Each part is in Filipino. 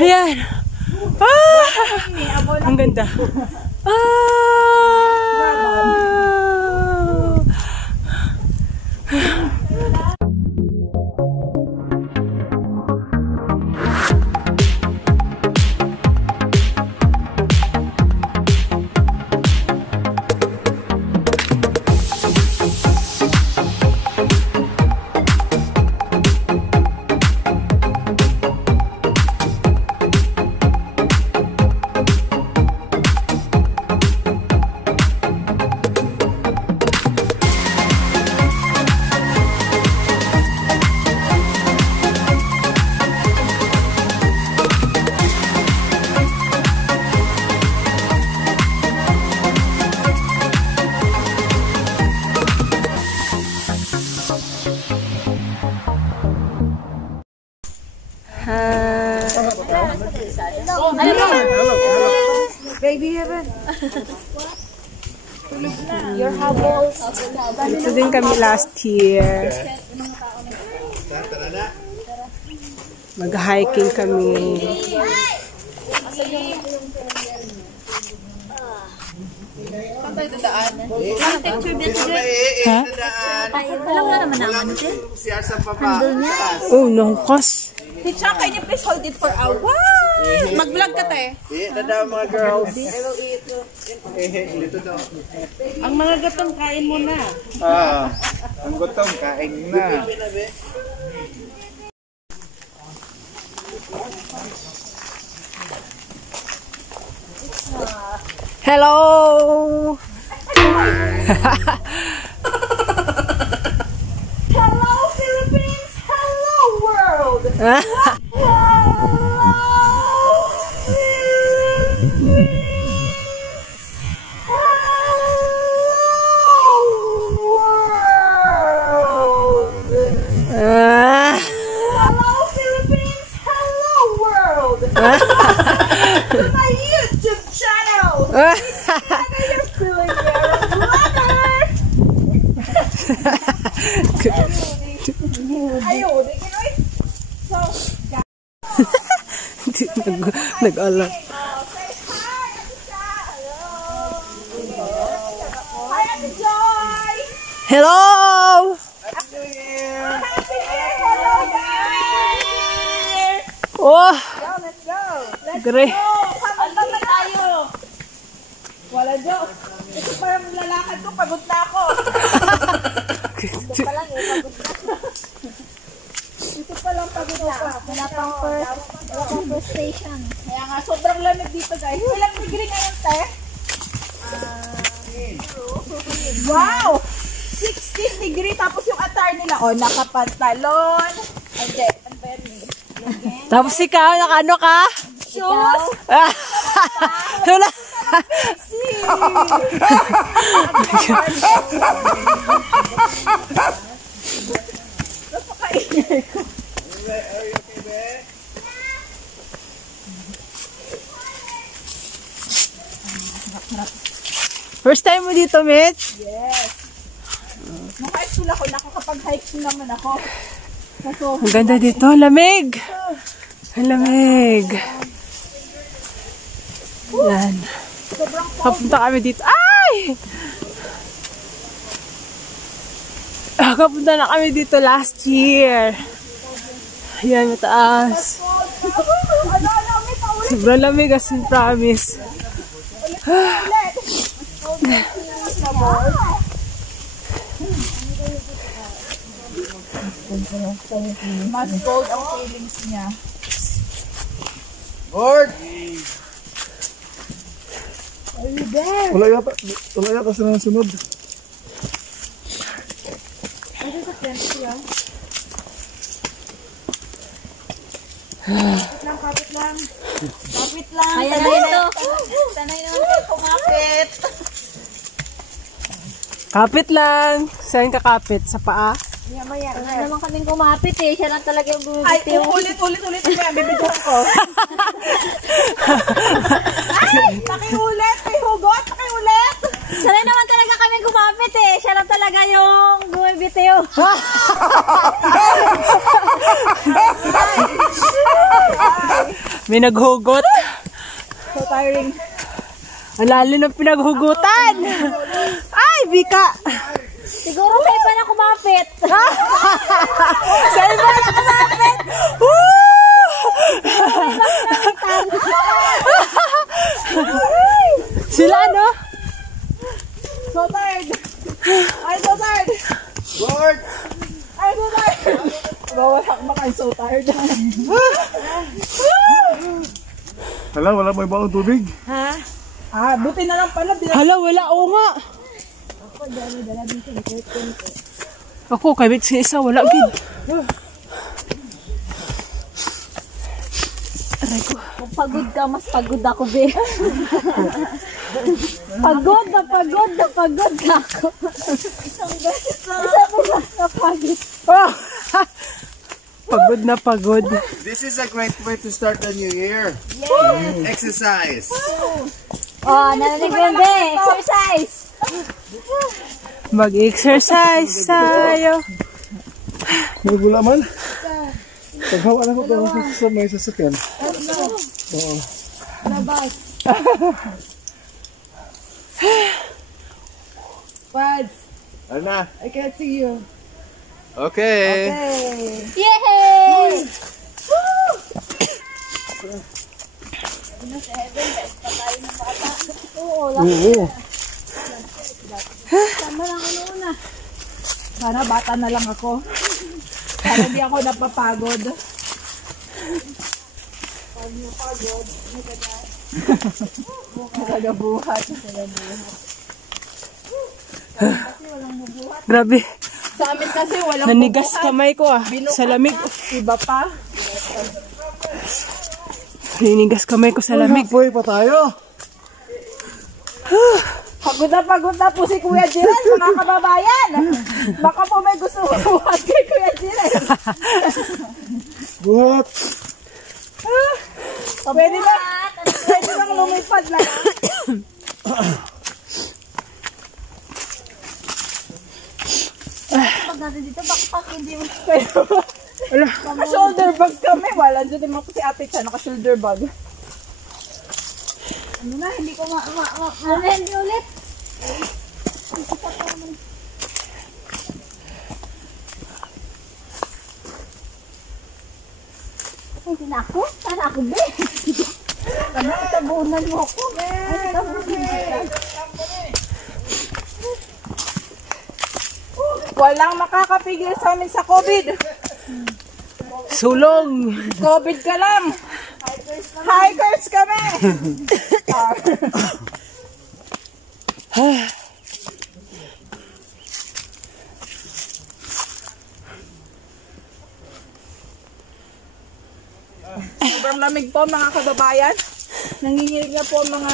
Ayan. Ang ganda. Baby heaven. Your habos. Ito din kami last year. Mag-hiking kami. Saan tayo dadaan? Ha? Alam na naman naman ito. Handle niya. Oh, no, cos. Teacher, can you please hold it for a while? Mag-vlog ka tayo. Dada mga girls. Ang mga gatong kain mo na. Ang gutom, kain na. Hello! Hello, Philippines! Hello, world! Hello, Philippines! Hello, world! To my YouTube channel! You're feeling very clever! Ayaw, diginoy! So, Nag-alam. say hi, Atisha! Hello! Hi, Ate Joy! Hello! Happy New Year! Hello, guys! Oh, Go, let's go! Let's great. go! Pagod na tayo! Wala, Jo. Ito parang lalakad ko, pagod na ako. Ito pa lang pagod na. Wala pang first station. Kaya nga, sobrang lamig dito, guys. Ilang degree ngayon, te? Wow! 16 degree, tapos yung attire nila, oh, nakapantalon. Hindi, ang very. Tapos ikaw, naka-ano ka? Shoes. Wala. First time mo dito, Mitch? Yes. Nung high school ako, nakakapag-hike naman ako. Kaso, Ang ganda dito, lamig. Ang lamig. Yan. Kapunta kami dito. Ay! Kapunta na kami dito last year. Yan, mataas. Sobrang lamig as in promise. mas cold ang feelings niya. Lord! Are you there? Wala yata sila ng sunod. Ano sa tent siya? Kapit lang. Kapit lang. Kaya na ito. Sanay naman kayo kumapit. Kapit lang. Saan kakapit? Sa paa? Maya-maya. Wala naman kaming kumapit eh. Siya lang talaga yung Ay, bumibitiw. ulit mo yan. Bibidyohan ko. Ay, pakiulit. May hugot. Pakiulit. Sanay naman talaga kaming kumapit eh. Siya lang talaga yung bumibitiw. May naghugot. So tiring. Ang lalo ng pinaghugutan. Ay, Vika. Siguro sa iba na kumapit. Sa iba na kumapit. Woo! Sila, no? So tired. I'm so tired. Lord! I'm so tired. Bawasak ba kayo? So tired. Hala, wala may baong tubig. Ah, buti na lang pala. Hala, wala. Oo nga. Ako, kabit sa isa. Wala, gid. Aray ko. Kung pagod ka, mas pagod ako, be. Pagod ka ako. Isang beses na pagod. Oh! Pagod na pagod. This is a great way to start the new year. Exercise. Oh, narinig mo, be. Exercise. Mag-exercise tayo. Nagula man? Paghawa na ko ito sa may sasakyan. Oo. Labas. Pads, Ano na? I can't see you. Okay. Hey. Yay! Oo. Tama lang ano una. Sana bata na lang ako. Para hindi ako napapagod. Pag napagod, nagagabuhat. Grabe. Sa amin kasi walang Nanigas bubuhat. kamay ko ah. Sa lamig. Iba pa. Nanigas kamay ko sa lamig. Halfway pa tayo. Pagod na po si Kuya Jiren, mga kababayan. Baka po may gusto buhat kay Kuya Jiren. Buhat. Pwede bang lumipad na lang? Pag natin dito, bakpak hindi mo. Naka-shoulder bag kami. Wala dyan din mo si ate siya, naka-shoulder bag. Ano na, hindi ko hindi ulit. Hindi na ako? Sana ako, be. Ano, tabunan mo ako. Ay, tabunan mo. Walang makakapigil sa amin sa COVID. Sulong. COVID ka lang. Hikers kami. Sobrang lamig po mga kababayan. Nanginginig na po ang mga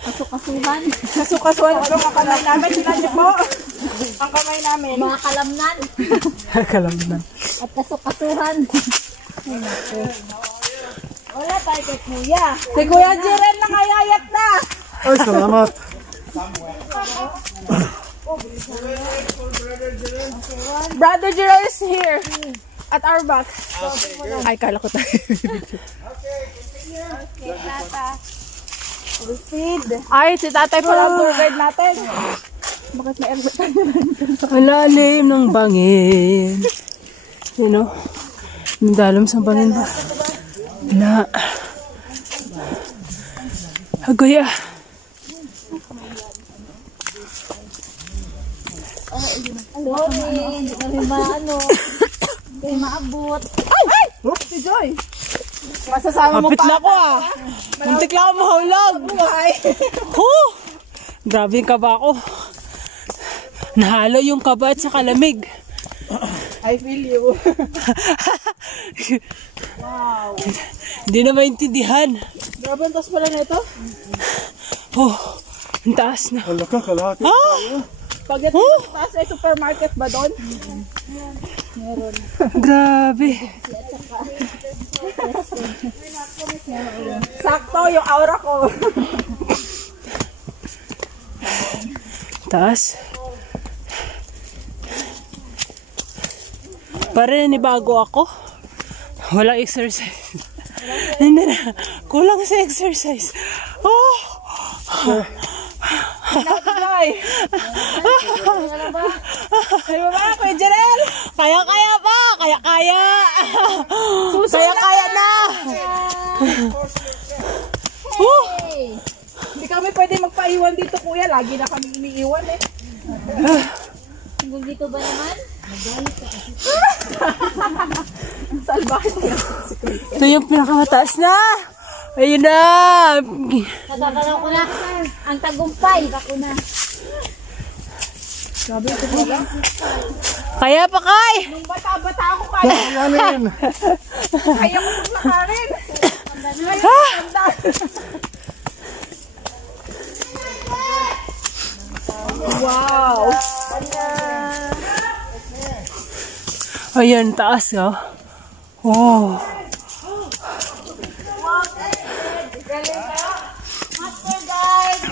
Kasukasuhan. kasukasuan po mga kamay namin. Tingnan niyo po ang kamay namin. Mga kalamnan. Kalamnan. At kasukasuhan. Wala tayo kay Kuya. Si Kuya Jiren nangayayat na. Ay, salamat. Brother Jiren is here. At our back. Ay, kala ko tayo. Okay, tata. Feed. Ay, si tatay pala ang tour guide natin. Bakit may helmet tayo? Ang lalim ng bangin. You know? Yung dalam sa bangin ba? Na. Agoy ah. Sorry, hindi kami maano. Hindi kayo maabot. Ay! Si Joy. Masasama mo Kapit pa. na ko ah. Muntik lang ako mahulog. Buhay. Huh! Grabe yung kaba ko. Nahalo yung kaba at sa kalamig. I feel you. Wow. Hindi na maintindihan. Grabe ang taas pala na ito. Oh, ang taas na. Wala ka, kalahati. Ah! Pag ito taas ay supermarket ba doon? Grabe. Sakto yung aura ko. Taas. Para nanibago ako. Walang exercise. Hindi na. Kulang sa exercise. Oh! Ay! Ay, baba, Kuya Jarel! Kaya-kaya pa! Kaya-kaya! Kaya-kaya na! Hey! Hindi kami pwede magpaiwan dito, Kuya. Lagi na kami iniiwan eh. Hanggang dito ba naman? Salbahe talaga. Ito yung pinakamataas na! Ayun na! Natatagal ko na. Ang tagumpay. Ako na. Sabi ko pala. Kaya pa, Kay! Nung bata-bata ako kaya. Yanin! Kaya ko maglakarin. Wow! Ayan, taas, oh. Wow! Master guide.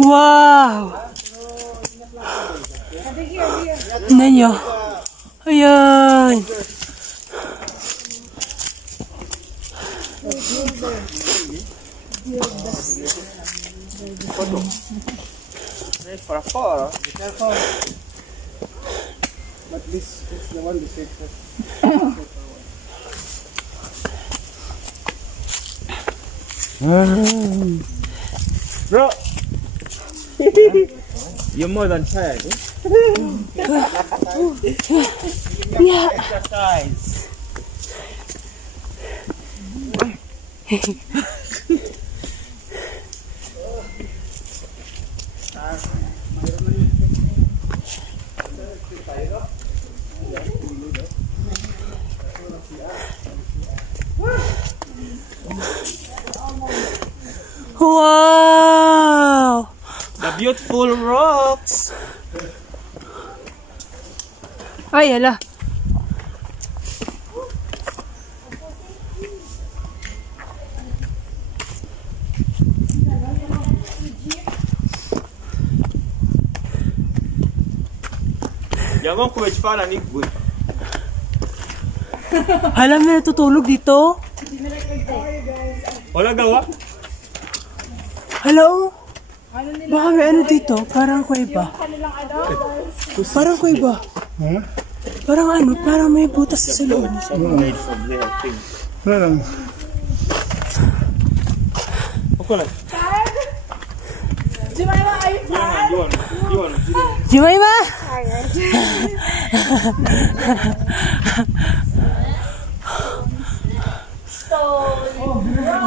Wow! Tignan nyo. Ayan! For a fall, be careful. But this is the one, the safest. Bro! You're more than tired, eh? Yeah! Exercise. Wow! The beautiful rocks. Ay, hala. Yaman ko pala ni good. Hala, may natutulog dito. Wala gawa? Hello? Baka may ano dito? Parang kuweba. Parang kuweba. Huh? Parang ano? Parang may butas sa loob. Made from there, I think. Wala lang. Okay lang. Jemima, are you tired? Jemima!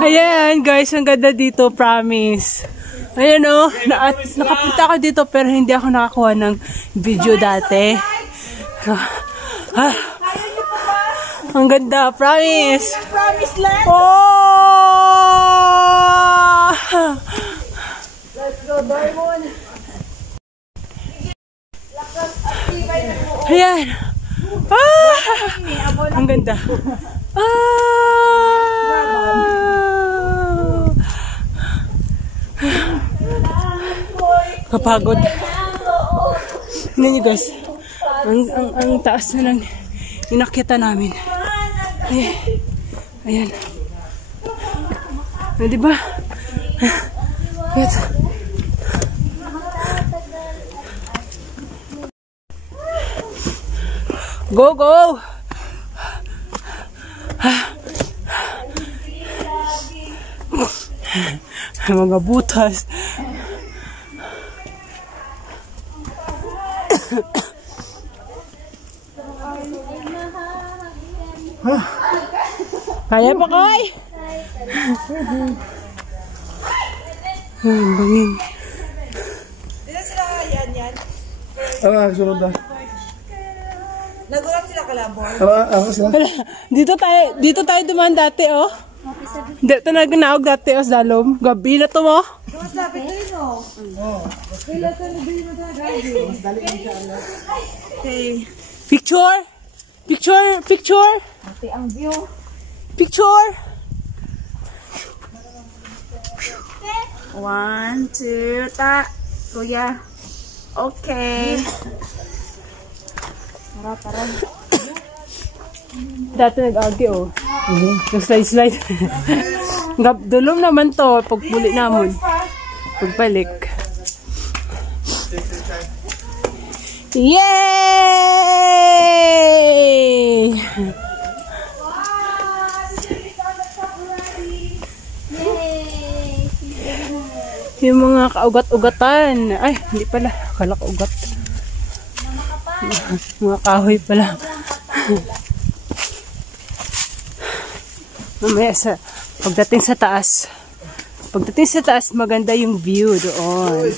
Ayan guys, ang ganda dito, promise. Ayan o, nakapunta ako dito pero hindi ako nakakuha ng video dati. Ang ganda, promise. Promise land. Oh! Let's go, Diamond. Lakas at tibay ng buo. Ayan. Ah! Ang ganda. Kapagod. Tingnan niyo guys. Ang taas na ng inakyatan namin. Ayan. Di ba? Go, go! Mga butas. Kaya pa, Koy? Bangin. Dila sila yan. Sunod na. Nagulat sila kalabor. Ako sila. Dito tayo dumaan dati, oh. Dito na ganaog dati, oh, sa dalom. Gabi na to, mo. Mas lapit din, no? Oo. Kailan ka nabili mo talaga? Dali mo siya, alam. Okay. Picture! Picture! Ate, ang view. Picture! 1, 2, tak. Kuya. Okay. Tara. Dati nag-agi, oh. Yung slide-slide. Dulong naman to, pagpuli namon. Pagbalik. Yay! Yung mga kaugat-ugatan. Ay, hindi pala. Akala kaugat. Mga kahoy pala. Mamaya pagdating sa taas, maganda yung view doon.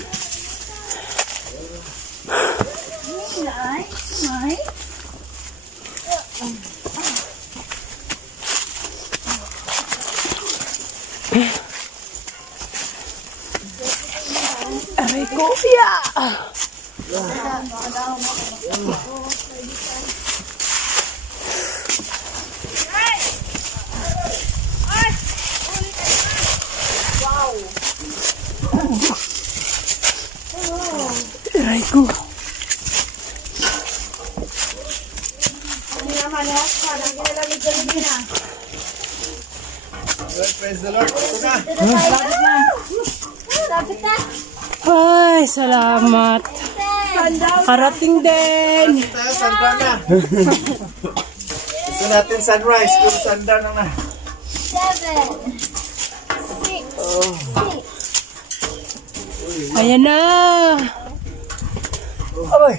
Aray ko, aray ko. Praise the Lord. Ito na. Ay, salamat. Karating din. Sundown na. Gusto natin sunrise. Kung sundown na na. 7, 6. Ayan na. Abay.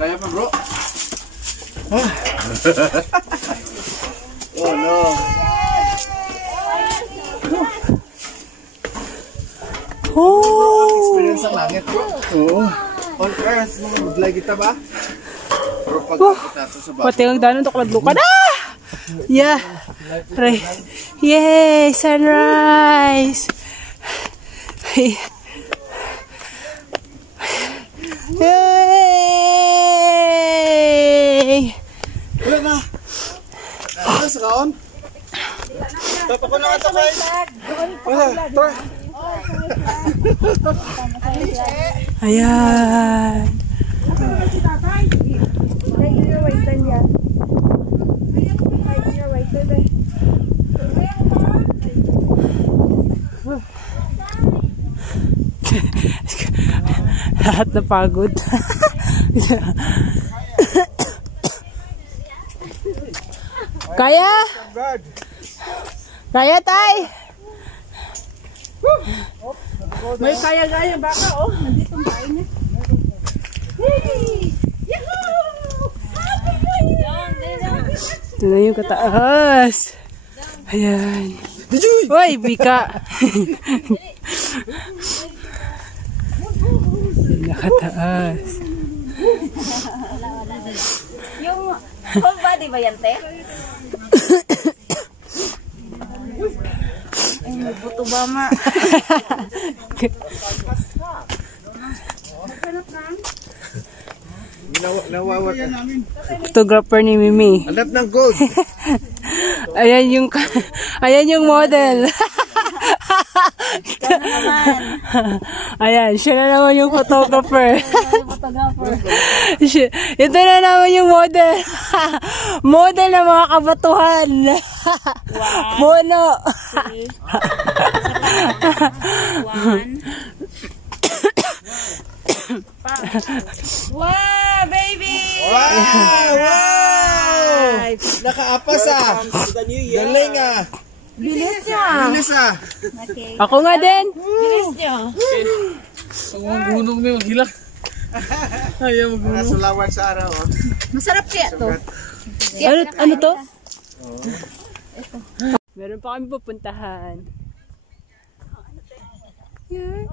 Kaya pa bro? Oh no. Oh. Experience ang langit bro. Oo. On earth, mga budlay kita ba? Pero pag kita sa baba. Pati ang danon to kalaglukan. Ah! Yeah. Right. Yay! Sunrise! Yay! Wala na. Ano sa kaon? Tapa ko na ito kay. Wala. Tor. Ayan. Lahat na pagod. Kaya? Kaya, tay? May kaya-gaya baka, oh. Nandito ang kain niya. Ito na yung kataas. Ayan. Uy, bika. Nakataas. Yung whole body ba yan, te? Ay, nagbuto ba, ma? Nawawat namin. Photographer ni Mimi. Hanap ng gold. Ayan yung model. Ayan, siya na naman yung photographer. Ito na naman yung model. Model ng mga kabatuhan. Mono. Wow, baby! Wow! Wow! Nakaapos ah! Galing ah! Bilis niya! Bilis ah! Ako nga din. Bilis niya! Magunong na yung hilak. Ayaw magunong. Sulawan sa araw oh. Masarap kaya to. Ano to? Meron pa kami pupuntahan. Yan.